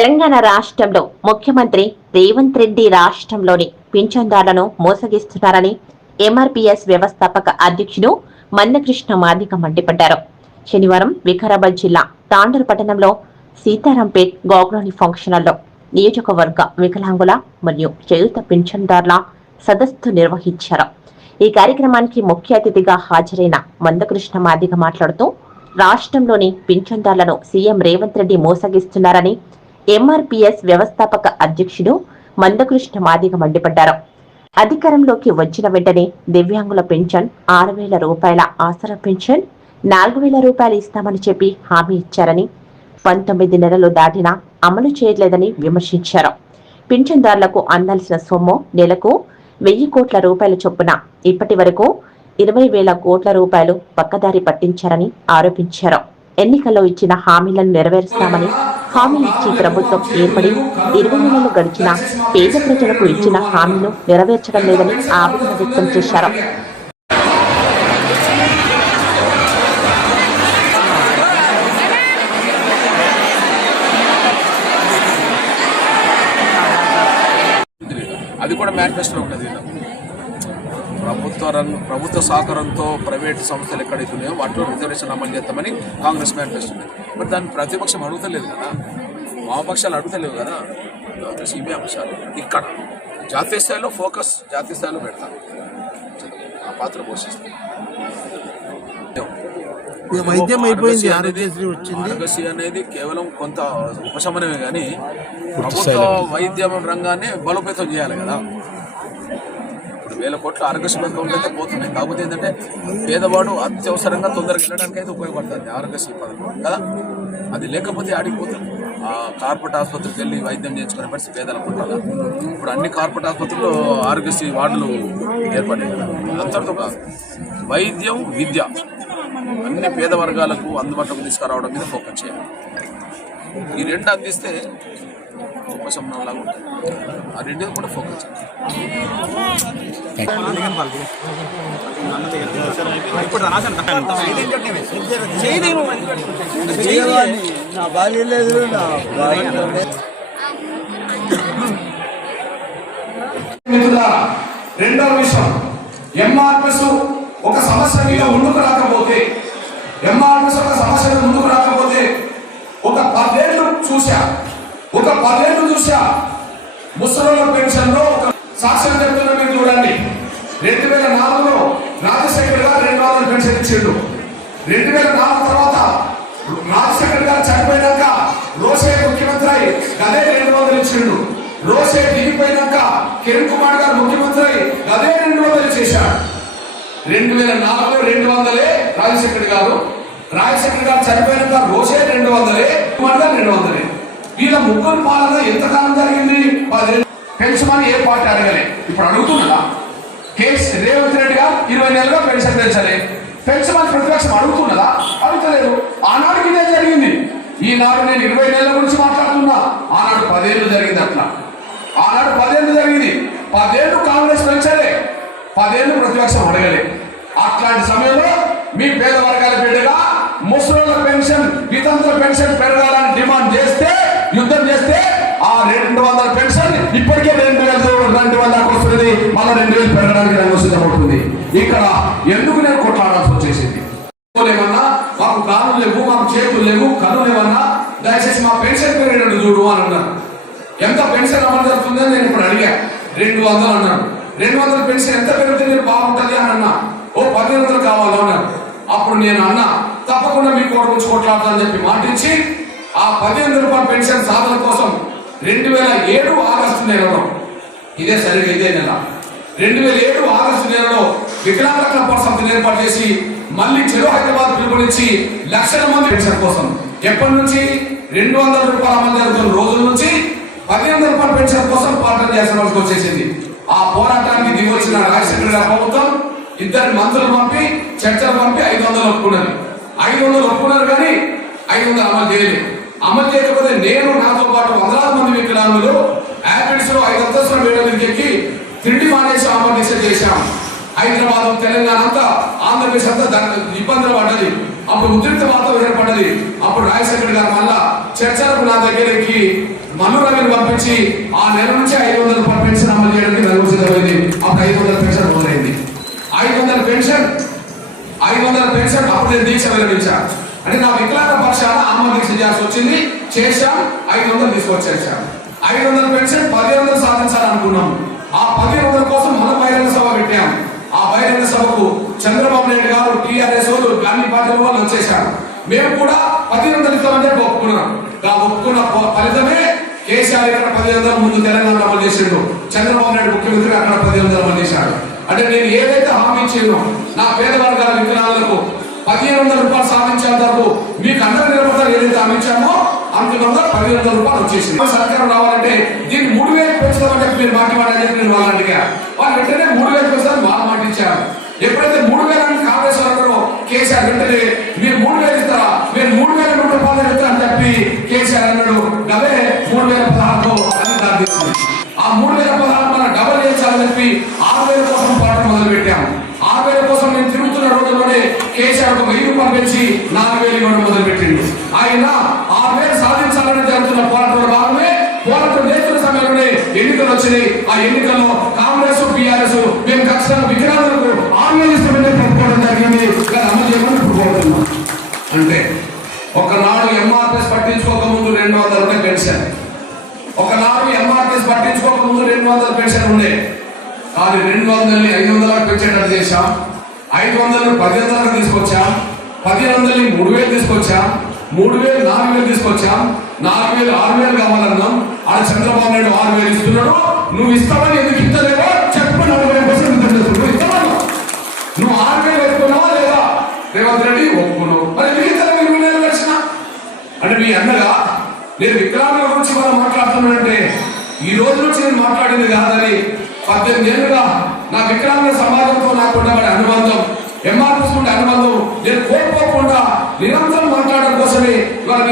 తెలంగాణ రాష్ట్రంలో ముఖ్యమంత్రి రేవంత్ రెడ్డి రాష్ట్రంలోని పింఛన్దారులను మోసగిస్తున్నారని ఎంఆర్పీఎస్ వ్యవస్థాపక అధ్యక్షుడు మందకృష్ణ మాదిగ మండిపడ్డారు. శనివారం వికారాబాద్ జిల్లా తాండూరు పట్టణంలో సీతారాంపేట్ గోగ్లోని ఫంక్షన్ నియోజకవర్గ వికలాంగుల మరియు చేయుత పింఛన్దారుల సదస్సు నిర్వహించారు. ఈ కార్యక్రమానికి ముఖ్య అతిథిగా హాజరైన మందకృష్ణ మాదిగ మాట్లాడుతూ రాష్ట్రంలోని పింఛన్దారులను సీఎం రేవంత్ రెడ్డి మోసగిస్తున్నారని ఎంఆర్పిఎస్ వ్యవస్థాపక అధ్యక్షుడు మందకృష్ణ మాదిగ మండిపడ్డారు. అధికారంలోకి వచ్చిన వెంటనే దివ్యాంగుల పెన్షన్ ఆరు వేల రూపాయల ఆసరా పెన్షన్ నాలుగు వేల రూపాయలు ఇస్తామని చెప్పి హామీ ఇచ్చారని పంతొమ్మిది నెలలు దాటినా అమలు చేయలేదని విమర్శించారు. పింఛన్దారులకు అందాల్సిన సొమ్ము నెలకు వెయ్యి కోట్ల రూపాయల చొప్పున ఇప్పటి వరకు ఇరవై వేల కోట్ల రూపాయలు పక్కదారి పట్టించారని ఆరోపించారు. ఎన్నికల్లో ఇచ్చిన హామీలను నెరవేరుస్తామని హామీ ఇచ్చి ప్రభుత్వం ఏర్పడి ఇరవై నెలలు గడిచినా పేద ప్రజలకు ఇచ్చిన హామీలు నెరవేర్చడం లేదని ఆవేదన వ్యక్తం చేశారు. అది కూడా మేనిఫెస్టోలో ఉంటుంది. ప్రభుత్వ రంగ ప్రభుత్వ సహకారంతో ప్రైవేట్ సంస్థలు ఎక్కడైతే ఉన్నాయో వాటిలో రిజర్వేషన్ అమలు చేస్తామని కాంగ్రెస్ మేనిఫెస్టో ఉంది మరి దాన్ని ప్రతిపక్షం అడుగుతలేదు కదా? వామపక్షాలు అడుగుతలేవు కదా? వచ్చేసి ఇవే అంశాలు. ఇక్కడ జాతీయ స్థాయిలో ఫోకస్ జాతీయ స్థాయిలో పెడతాం ఆ పాత్ర పోషిస్తాం వైద్యం అయిపోయింది ఆరోగ్యశ్రీ వచ్చింది. ఆరోగ్యశ్రీ అనేది కేవలం కొంత ఉపశమనమే కానీ ప్రభుత్వ వైద్యం రంగాన్ని బలోపేతం చేయాలి కదా? వేల కోట్ల ఆరోగ్యశ్రీ పథకం అయితే పోతున్నాయి. కాకపోతే ఏంటంటే పేదవాడు అత్యవసరంగా తొందరగా వెళ్ళడానికి అయితే ఉపయోగపడుతుంది ఆరోగ్యశ్రీ పథకం. కదా? అది లేకపోతే ఆడిపోతుంది ఆ కార్పొరేట్ ఆసుపత్రికి వెళ్ళి వైద్యం చేయించుకునే పరిస్థితి పేదలకు ఉండాలి? ఇప్పుడు అన్ని కార్పొరేట్ ఆసుపత్రుల్లో ఆరోగ్యశ్రీ వార్డులు ఏర్పడ్డాయి కదా. అంతటితో కాదు. వైద్యం విద్య అన్ని పేద వర్గాలకు అందుబాటులోకి తీసుకురావడం మీద ఫోకస్ చేయాలి. ఈ రెండు అందిస్తే ఉపశమనం లాగా ఉంటుంది. ఆ రెండు కూడా ఫోకస్ నా భార్య లేదు నా భార్య రెండవ విషయం ఎంఆర్ఎస్ ఒక సమస్య మీద ముందుకు రాకపోతే ఎంఆర్ఎస్ ఒక సమస్య ముందుకు రాకపోతే ఒక పదేళ్ళు చూశారు ఒక పదేళ్ళు చూసా ముసలిల పెన్షన్లో ఒక సాక్ష్యం చెప్తున్నా మీరు చూడండి. రెండు వేల నాలుగులో రాజశేఖర్ గారు రెండు వందల పెన్షన్ ఇచ్చిండు. రెండు వేల నాలుగు తర్వాత రాజశేఖర్ గారు చనిపోయినాక రోసే ముఖ్యమంత్రి అయి అదే రెండు వందలు ఇచ్చిండు. రోసే దిగిపోయినాక కిరణ్ కుమార్ గారు ముఖ్యమంత్రి అయి అదే రెండు వందలు చేశాడు. రెండు వేల నాలుగులో రెండు వందలే రాజశేఖర్ గారు. రాజశేఖర్ గారు చనిపోయినాక రోసే రెండు వందలే కుమార్ గారు రెండు వందలే. వీళ్ళ ముగ్గురు పాలన ఎంతకాలం జరిగింది? పెంచమని ఏ పార్టీ అడగలే? ఇప్పుడు అడుగుతున్నదా? కేస్ రేవంత్ రెడ్డి ఇరవై నెలలుగా పెన్షన్ పెంచాలి. పెంచమని ప్రతిపక్షం అడుగుతున్నదా? అడుగుతలేదు. ఆనాడు ఇదే జరిగింది. ఈనాడు నేను ఇరవై నెలల గురించి మాట్లాడుతున్నా. ఆనాడు పదేళ్ళు జరిగింది అట్లా. ఆనాడు పదేళ్ళు జరిగింది. పదేళ్ళు కాంగ్రెస్ పెంచలే. పదేళ్ళు ప్రతిపక్షం అడగలే. అట్లాంటి సమయంలో మీ పేద వర్గాల బిడ్డగా ముసలి పెన్షన్ వితంతుల పెన్షన్ పెరగాలని డిమాండ్ చేస్తే ఆ రెండు వందల పెన్షన్ ఇప్పటికే రెండు వేల రెండు వందలకు వస్తుంది. మళ్ళీ రెండు వేలు పెరగడానికి రంగు సిద్ధమవుతుంది. ఇక్కడ ఎందుకు నేను కొట్లాడాల్సి వచ్చేసింది? లేవన్నా మాకు కాళ్ళు లేవు మాకు చేతులు లేవు కళ్ళు లేవన్నా దయచేసి మా పెన్షన్ పెరిగినట్టు చూడు అని అన్నారు. ఎంత పెన్షన్ అమలు జరుగుతుందని నేను ఇప్పుడు అడిగా. రెండు వందలు అన్నాడు రెండు వందల పెన్షన్ ఎంత పెరిగితే నేను బాగుంటుంది అని అన్నా. ఓ పదిహేను వందలు కావాలి అన్నారు. అప్పుడు నేను అన్నా తప్పకుండా మీ కోట నుంచి కొట్లాడతానని చెప్పి మాటించి ఆ పదిహేను రూపాయల పెన్షన్ సాధన కోసం రెండు వేల ఏడు ఆగస్టు నెలలో ఇదే సరిగ్గా ఇదే నెల రెండు వేల ఏడు ఆగస్టు నెలలో వికలాంగ క్లబ్ ఏర్పాటు చేసి మళ్ళీ చెడు హైదరాబాద్ పిలుపునిచ్చి లక్షల మంది పెన్షన్ కోసం ఎప్పటి నుంచి? రెండు వందల రూపాయల మంది జరుగుతున్న రోజుల నుంచి పదిహేను రూపాయల పెన్షన్ కోసం పోరాటం చేసిన వచ్చేసింది. ఆ పోరాటానికి దిగొచ్చిన రాజశేఖర గారి ప్రభుత్వం ఇద్దరు మంత్రులు పంపి చర్చలు పంపి ఐదు వందలు ఒప్పుకున్నారు. ఐదు వందలు ఒప్పుకున్నారు కానీ ఐదు వందలు అమలు చేయలేదు. అమలు చేయకపోతే నేను నాతో పాటు వందలాది మంది వికలాంగులు యాపిడ్స్లో ఐదు అంతస్తుల మేడ మీదకి ఎక్కి తిండి మానేసి ఆమోదించ చేశాం. హైదరాబాద్ తెలంగాణ అంతా ఆంధ్రప్రదేశ్ అంతా దాని ఇబ్బందులు పడ్డది. అప్పుడు ఉద్రిక్త వాతావరణం ఏర్పడ్డది. అప్పుడు రాజశేఖర్ గారు మళ్ళా చర్చలకు నా దగ్గరికి మల్లు రవిని పంపించి ఆ నెల నుంచి ఐదు వందల రూపాయల పెన్షన్ అమలు చేయడానికి నలుగురు సిద్ధమైంది. అప్పుడు ఐదు వందల పెన్షన్ మొదలైంది. ఐదు వందల పెన్షన్ ఐదు వందల పెన్షన్ అప్పుడు నేను దీక్ష విరమించాను అంటే నా వికలాంగ పక్షాన ఆత్మ చేయాల్సి వచ్చింది. చేశాం. ఐదు వందలు తీసుకొచ్చేసాం. ఐదు వందల పెన్షన్ పది వందలు సాధించాలనుకున్నాం. ఆ పది వందల కోసం మన బహిరంగ సభ పెట్టాం. ఆ బహిరంగ సభకు చంద్రబాబు నాయుడు గారు టీఆర్ఎస్ అన్ని పార్టీల వాళ్ళు వచ్చేసారు. మేము కూడా పది వందలు ఇస్తామని చెప్పి ఒప్పుకున్నాం. ఆ ఒప్పుకున్న ఫలితమే కేసీఆర్ ఇక్కడ పది వందల ముందు తెలంగాణ అమలు చేసిండు. చంద్రబాబు నాయుడు ముఖ్యమంత్రి అక్కడ పది వందలు అమలు చేశాడు. అంటే నేను ఏదైతే హామీ ఇచ్చిందో నా పేద వర్గాల వికలాంగులకు పదిహేను వందల రూపాయలు సాధించేంతవరకు మీకు అందరూ నిలబడతారు ఏదైతే హామీ ఇచ్చామో అందులో పదిహేను వందల రూపాయలు వచ్చేసింది. సర్కారం రావాలంటే దీన్ని మూడు వేలు పెంచుదామంటే మీరు మాట చెప్పి నేను వాళ్ళని అడిగా వాళ్ళు వెంటనే మూడు వేలు పెంచుతారు వాళ్ళు మాటించారు ఎప్పుడైతే మూడు వేల కాంగ్రెస్ వాళ్ళు కేసీఆర్ వెంటనే మీరు మూడు వేలు ఇస్తారా? మీరు మూడు వేల నూట రూపాయలు ఇస్తారని అని చెప్పి కేసీఆర్ అన్నాడు అవే మూడు వేల పదహారు అని దారితీసింది ఆ మూడు వేల పదహారు మనం డబల్ చేయాలని చెప్పి ఆరు వేల కోసం పాట మొదలు పెట్టాం ఆరు వేల కోసం నేను తిరుగుతున్న రోజుల్లోనే కేసీఆర్ ఒక వెయ్యి పంపించి నాలుగు వేలు ఇవ్వడం మొదలు పెట్టిండు ఆయన ఆ పేరు సాధించాలని జరుగుతున్న పోరాటంలో భాగమే పోరాటం చేస్తున్న సమయంలోనే ఎన్నికలు వచ్చినాయి. ఆ ఎన్నికల్లో కాంగ్రెస్ బీఆర్ఎస్ మేము ఖచ్చితంగా విగ్రహాలకు ఆరు వేలు జరిగింది. అమలు చేయమని కోరుతున్నాం అంటే ఒకనాడు ఎంఆర్ఎస్ పట్టించుకోక ముందు రెండు వందల రూపాయలు పెన్షన్. ఒకనాడు ఎంఆర్ఎస్ పట్టించుకోక ముందు రెండు వందల పెన్షన్ ఉండే. కానీ రెండు వందలని ఐదు వందలకు పెంచేటట్టు చేశాం. ఐదు వందలు పదిహేను వందలు తీసుకొచ్చాం? పదిహేను వందలు మూడు వేలు తీసుకొచ్చాం? మూడు వేలు నాలుగు వేలు తీసుకొచ్చాం? నాలుగు వేలు ఆరు వేలు కావాలన్నాం. ఆడ చంద్రబాబు నాయుడు ఆరు వేలు ఇస్తున్నాడు. నువ్వు ఇస్తావని ఎందుకు ఇస్తలేవో చెప్పు నలభై పర్సెంట్ నువ్వు ఇస్తావన్నావు నువ్వు ఆరు వేలు ఒప్పుకున్నావా లేదా? రేవంత్ రెడ్డి ఒప్పుకున్నావు. మరి మిగతా ఇరవై వేలు వచ్చిన? అంటే మీ అన్నగా నేను వికలాంగుల గురించి మనం మాట్లాడుతున్నానంటే ఈ రోజు నుంచి నేను మాట్లాడింది కాదని పద్దెనిమిది ఏళ్ళుగా నా వికలాంగుల సమాజంతో నాకు ఉండబడే అనుబంధం ఎంఆర్ఎస్ ఉండే అనుబంధం నేను కోల్పోకుండా నిరంతరం మాట్లాడడం కోసమే ఇవాళ